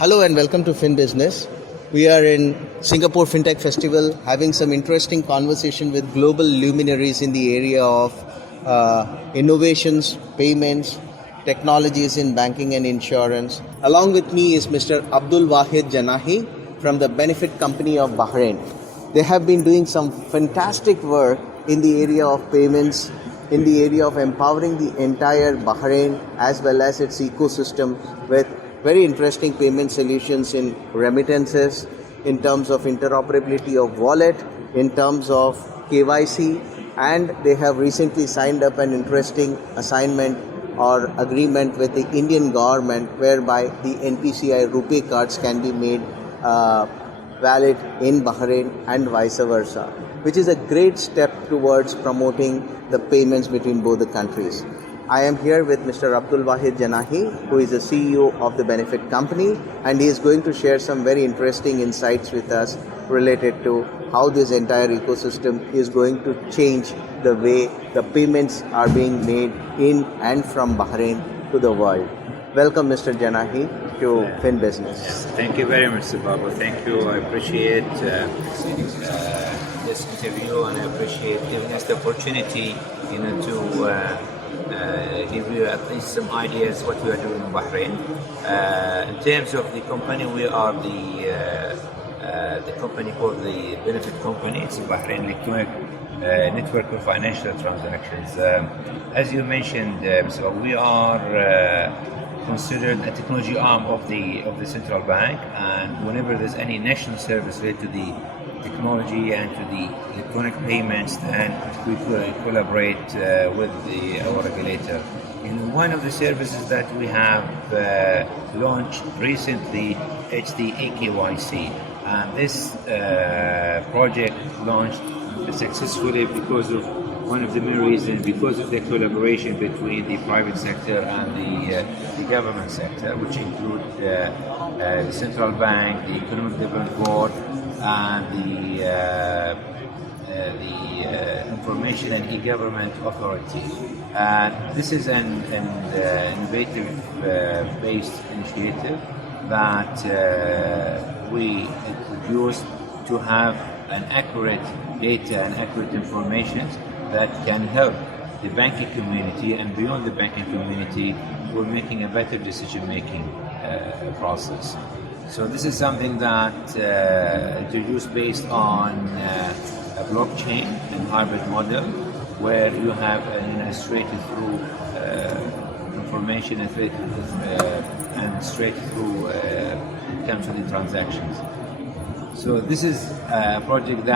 Hello and welcome to FinBizness. We are in Singapore FinTech Festival having some interesting conversation with global luminaries in the area of innovations, payments, technologies in banking and insurance. Along with me is Mr. Abdulwahid Janahi from the BENEFIT Company of Bahrain. They have been doing some fantastic work in the area of payments, in the area of empowering the entire Bahrain as well as its ecosystem with very interesting payment solutions in remittances, in terms of interoperability of wallet, in terms of KYC, and they have recently signed up an interesting assignment or agreement with the Indian government whereby the NPCI rupee cards can be made valid in Bahrain and vice versa, which is a great step towards promoting the payments between both the countries. I am here with Mr. Abdulwahid Janahi, who is the CEO of the BENEFIT Company, and he is going to share some very interesting insights with us related to how this entire ecosystem is going to change the way the payments are being made in and from Bahrain to the world. Welcome, Mr. Janahi, to FinBizness. Yes, thank you very much, Babu. Thank you. I appreciate this interview, and I appreciate giving us the opportunity, to give you at least some ideas what we are doing in Bahrain. In terms of the company, we are the company called the BENEFIT Company. It's a Bahrain electronic network of financial transactions. As you mentioned, so we are considered a technology arm of the central bank, and whenever there's any national service related to the technology and to the electronic payments, and we collaborate with our regulator. In one of the services that we have launched recently, it's the AKYC, and this project launched successfully because of one of the main reasons, because of the collaboration between the private sector and the government sector, which include the central bank, the Economic Development Board, and the Information and E-Government Authority. This is an innovative-based initiative that we introduced to have an accurate data and accurate information that can help the banking community, and beyond the banking community, we're making a better decision-making process. So this is something that introduced based on a blockchain and hybrid model, where you have an straight through information and straight through comes to the transactions. So this is a project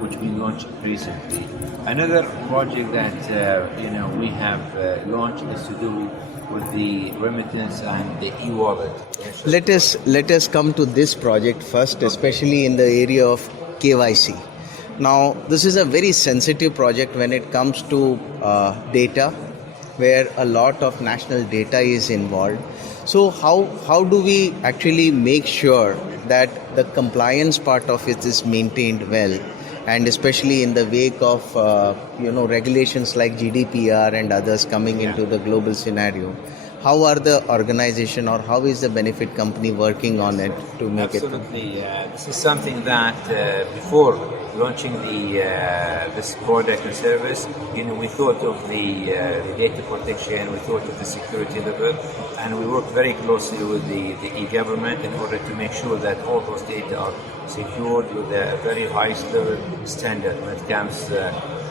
which we launched recently. Another project that we have launched is to do with the remittance and the e-wallet. Let us come to this project first, especially in the area of KYC. Now, this is a very sensitive project when it comes to data, where a lot of national data is involved. So how do we actually make sure that the compliance part of it is maintained well, and especially in the wake of regulations like GDPR and others coming into the global scenario? How are the organization, or how is the BENEFIT Company working on it to make Absolutely. This is something that before launching this product and service, we thought of the data protection, we thought of the security level, and we worked very closely with the e-government in order to make sure that all those data are secured with a very high level standard when it comes.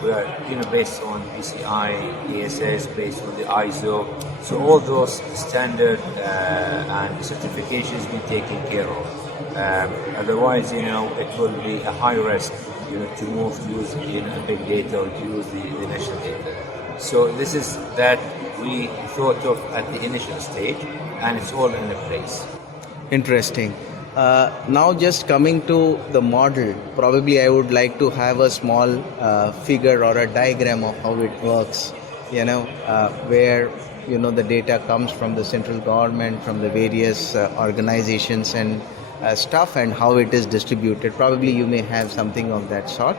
We are based on PCI, ESS, based on the ISO. So all those standard and certifications been taken care of. Otherwise, it will be a high risk, to move to use big data or to use the national data. So this is that we thought of at the initial stage, and it's all in place. Interesting. Now just coming to the model, probably I would like to have a small figure or a diagram of how it works, where the data comes from the central government, from the various organizations and stuff, and how it is distributed. Probably you may have something of that sort.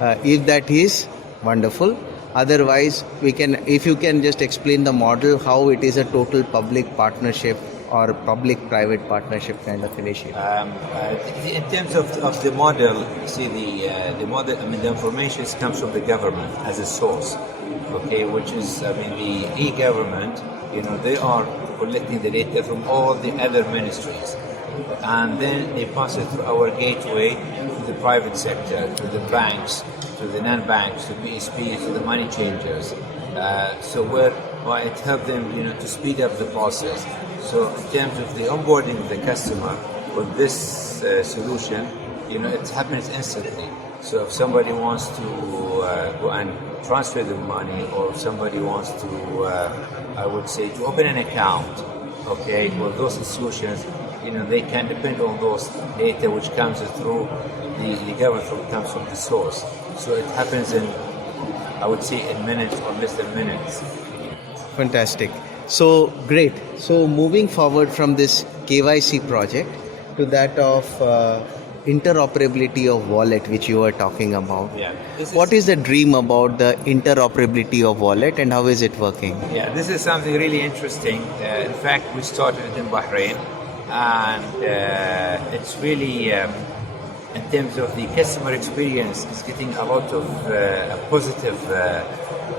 If that is wonderful. Otherwise, if you can just explain the model, how it is a total public partnership or public-private partnership kind of initiative? In terms of the model, see the model. I mean, the information comes from the government as a source, okay? Which is, I mean, the e-government. They are collecting the data from all the other ministries, and then they pass it through our gateway to the private sector, to the banks, to the non-banks, to PSPs, to the money changers. So it helps them, to speed up the process. So in terms of the onboarding of the customer with this solution, it happens instantly. So if somebody wants to go and transfer the money, or somebody wants to, I would say, to open an account, okay, for those institutions, they can depend on those data which comes through the government, comes from the source. So it happens in, I would say, in minutes or less than minutes. Fantastic. So great. So moving forward from this KYC project to that of interoperability of wallet, which you were talking about. Yeah. What is the dream about the interoperability of wallet, and how is it working? Yeah, this is something really interesting. In fact, we started in Bahrain, and it's really, in terms of the customer experience, it's getting a lot of positive,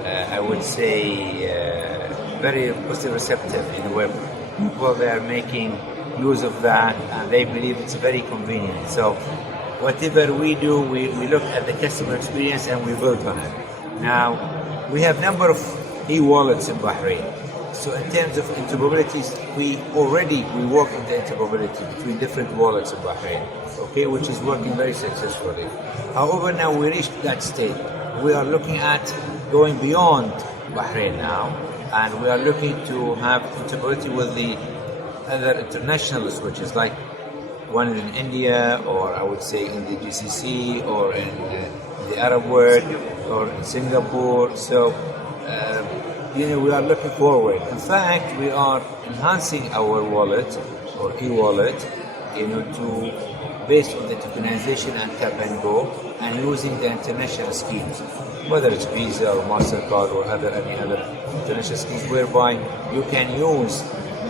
I would say, very positive receptive in the web. People, they are making use of that, and they believe it's very convenient. So whatever we do, we look at the customer experience and we build on it. Now, we have number of e-wallets in Bahrain. So in terms of interoperability, we work on the interoperability between different wallets in Bahrain, okay, which is working very successfully. However, now we reached that state. We are looking at going beyond Bahrain now, and we are looking to have interoperability with the other international switches, like one in India, or I would say in the GCC, or in the Arab world, or in Singapore. So, we are looking forward. In fact, we are enhancing our wallet or e-wallet, to based on the tokenization and tap and go, and using the international schemes, whether it's Visa or MasterCard or any other international schemes, whereby you can use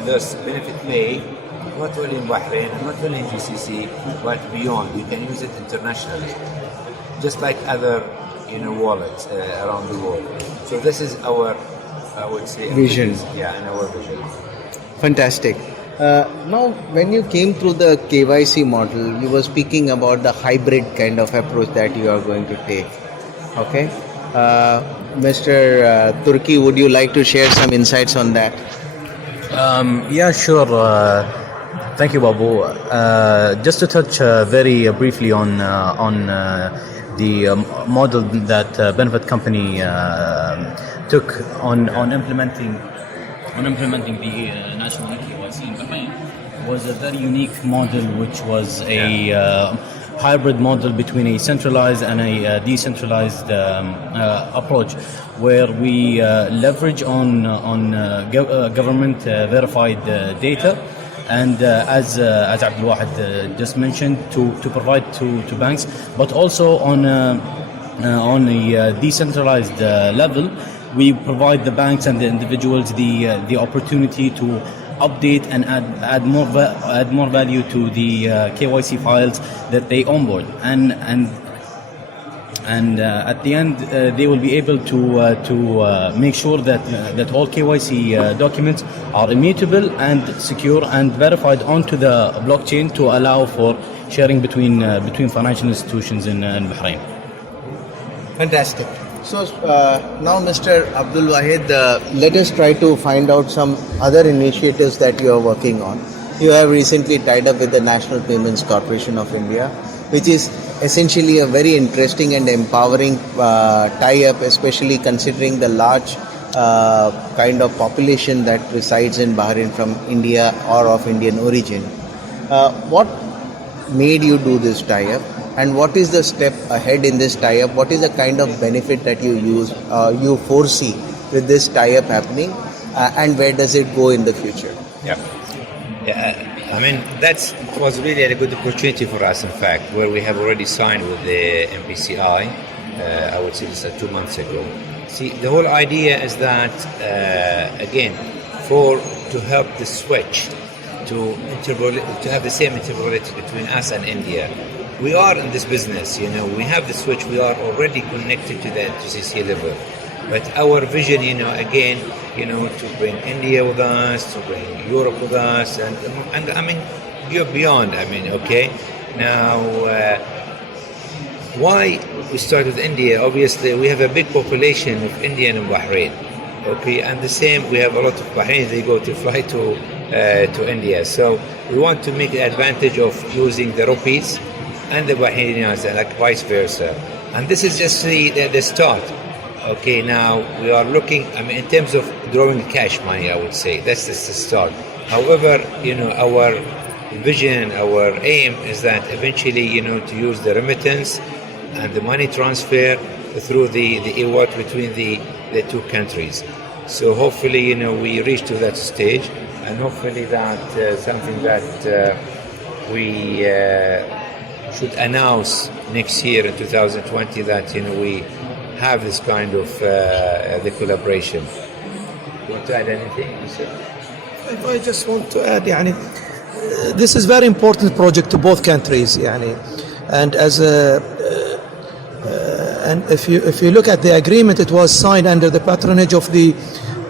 this benefit pay not only in Bahrain, not only in GCC, but beyond. You can use it internationally, just like other wallets around the world. So this is our, I would say, vision. Yeah, and our vision. Fantastic. Now, when you came through the KYC model, you were speaking about the hybrid kind of approach that you are going to take. Okay, Mr. Turki, would you like to share some insights on that? Yeah, sure. Thank you, Babu. Just to touch very briefly on the model that BENEFIT Company took on implementing the national KYC in Bahrain, was a very unique model, which was a hybrid model between a centralized and a decentralized approach, where we leverage on government verified data, and as Abdulwahid just mentioned, to provide to banks, but also on a decentralized level. We provide the banks and the individuals the opportunity to update and add more value to the KYC files that they onboard, and at the end they will be able to make sure that all KYC documents are immutable and secure and verified onto the blockchain, to allow for sharing between financial institutions in Bahrain. Fantastic. So now, Mr. Abdulwahid, let us try to find out some other initiatives that you are working on. You have recently tied up with the National Payments Corporation of India, which is essentially a very interesting and empowering tie-up, especially considering the large kind of population that resides in Bahrain from India or of Indian origin. What made you do this tie-up? And what is the step ahead in this tie-up? What is the kind of benefit that you foresee with this tie-up happening, and where does it go in the future? Yeah. I mean, that was really a good opportunity for us, in fact, where we have already signed with the MPCI, I would say this 2 months ago. See, the whole idea is that, again, to help the switch to have the same interoperability between us and India. We are in this business, we have the switch, we are already connected to the GCC level. But our vision, again, to bring India with us, to bring Europe with us, and I mean, you're beyond, okay? Now, why we start with India? Obviously, we have a big population of Indian and Bahrain, okay? And the same, we have a lot of Bahrain, they go to fly to India. So we want to make the advantage of using the rupees and the Bahrainians, and like vice versa. And this is just the start. Okay, now we are looking, in terms of drawing cash money, I would say, that's just the start. However, our vision, our aim is that eventually, to use the remittance and the money transfer through the e-wallet between the two countries. So hopefully, we reach to that stage, and hopefully that something that we should announce next year in 2020, that, we have this kind of the collaboration. You want to add anything? I just want to add, this is very important project to both countries, and as and if you look at the agreement, it was signed under the patronage of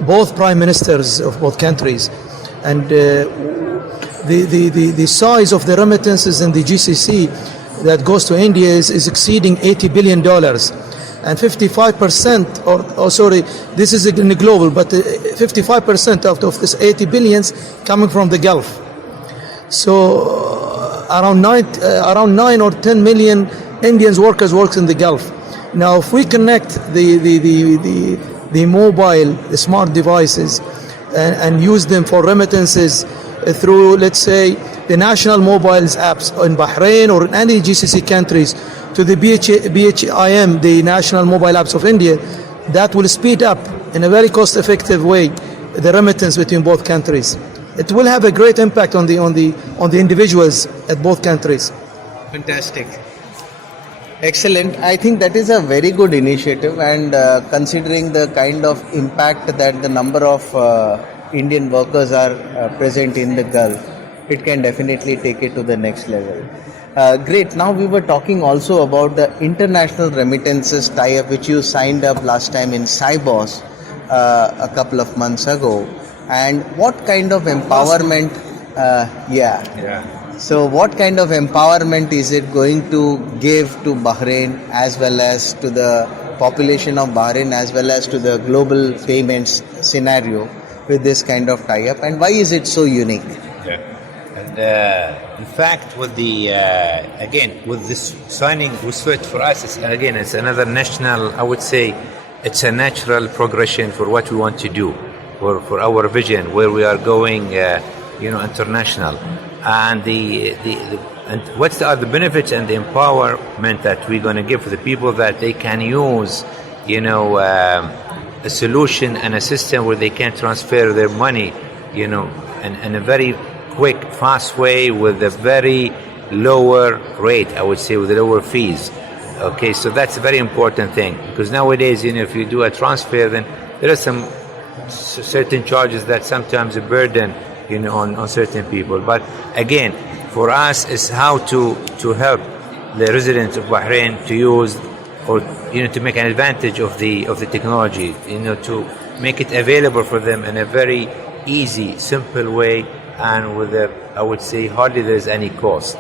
both prime ministers of both countries, and the size of the remittances in the GCC that goes to India is exceeding $80 billion. And 55%, this is in the global, but 55% out of this 80 billions coming from the Gulf. So around 9 or 10 million Indian workers works in the Gulf. Now, if we connect the mobile, the smart devices, and use them for remittances through, let's say, the national mobiles apps in Bahrain or in any GCC countries, to the BHIM, the national mobile apps of India, that will speed up in a very cost-effective way the remittance between both countries. It will have a great impact on the individuals at both countries. Fantastic. Excellent. I think that is a very good initiative, and considering the kind of impact that the number of Indian workers are present in the Gulf, it can definitely take it to the next level. Great. Now we were talking also about the international remittances tie-up which you signed up last time in Sibos a couple of months ago. And what kind of empowerment? So what kind of empowerment is it going to give to Bahrain, as well as to the population of Bahrain, as well as to the global payments scenario with this kind of tie-up, and why is it so unique? And in fact, with the with this signing with SWIFT, for us, it's another national, I would say, it's a natural progression for what we want to do, for our vision, where we are going, international. And and what's the other benefits and the empowerment that we're going to give for the people, that they can use, a solution and a system where they can transfer their money, in a very quick, fast way, with a very lower rate, I would say, with lower fees. Okay, so that's a very important thing, because nowadays, if you do a transfer, then there are some certain charges that sometimes a burden, on certain people. But again, for us, is how to help the residents of Bahrain to use, or to make an advantage of the technology, to make it available for them in a very easy, simple way, and with I would say, hardly there's any cost.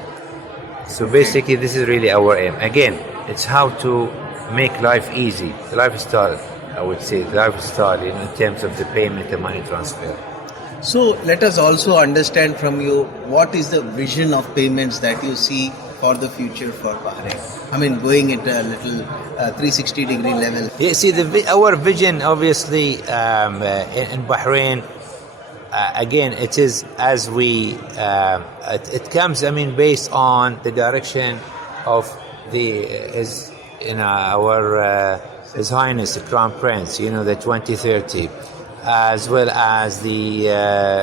So basically, this is really our aim. Again, it's how to make life easy, the lifestyle, I would say, the lifestyle, in terms of the payment and money transfer. So let us also understand from you, what is the vision of payments that you see for the future for Bahrain? Going at a little 360-degree level. Yeah, see, our vision, obviously, in Bahrain, again, it is as we, it comes, based on the direction of His Highness, the Crown Prince, the 2030, as well as the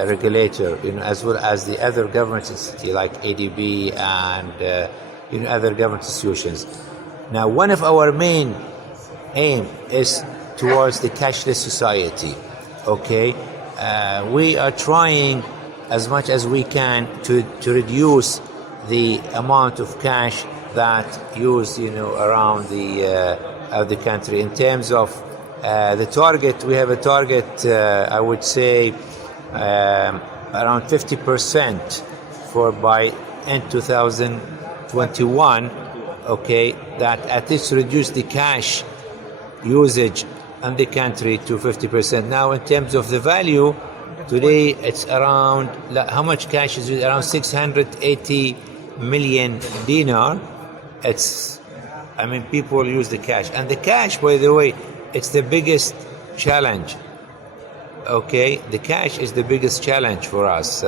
regulator, as well as the other government institutions like ADB and other government institutions. Now, one of our main aim is towards the cashless society. Okay, we are trying as much as we can to reduce the amount of cash that used, around the country. In terms of the target, we have a target, I would say, around 50% for by end 2021. Okay, that at least reduce the cash usage in the country to 50%. Now, in terms of the value, today it's around, how much cash is it? Around 680 million dinar. People use the cash. And the cash, by the way, it's the biggest challenge. Okay, the cash is the biggest challenge for us.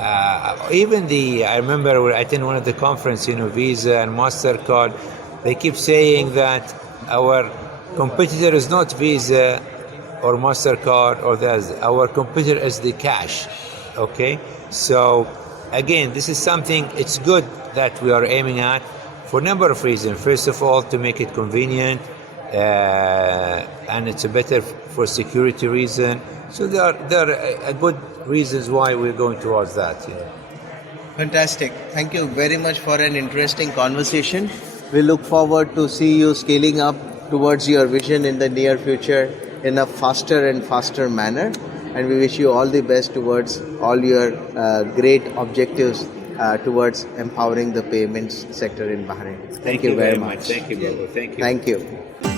I remember when I attended one of the conference, Visa and MasterCard, they keep saying that our competitor is not Visa or MasterCard or our competitor is the cash. Okay, so again, this is something, it's good that we are aiming at for a number of reasons. First of all, to make it convenient, and it's a better for security reason. So there are good reasons why we're going towards that. Fantastic. Thank you very much for an interesting conversation. We look forward to see you scaling up towards your vision in the near future in a faster and faster manner. And we wish you all the best towards all your great objectives towards empowering the payments sector in Bahrain. Thank you very much. Thank you, Babu. Thank you. Thank you.